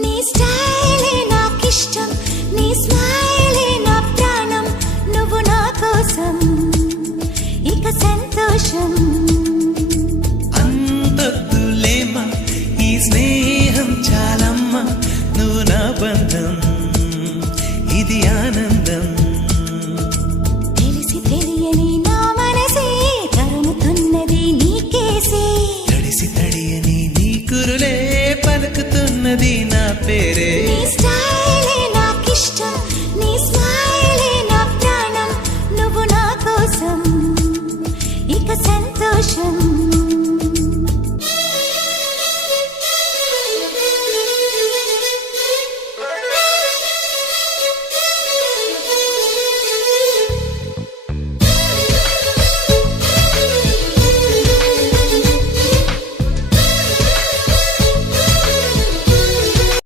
నీ స్టైలే నాకిష్టం నీ స్మైలే నా ప్రాణం నువ్వు నా కోసం ఇక సంతోషం అంతొద్దులేమా ఈ స్నేహం చాలమ్మ నువ్వు నా బంధం ఇది తెలిసి తెలియని నా మనసే తరుముతున్నది నీకేసే తడిసి తడి ఉసురులే పలుకుతున్నది నా పేరే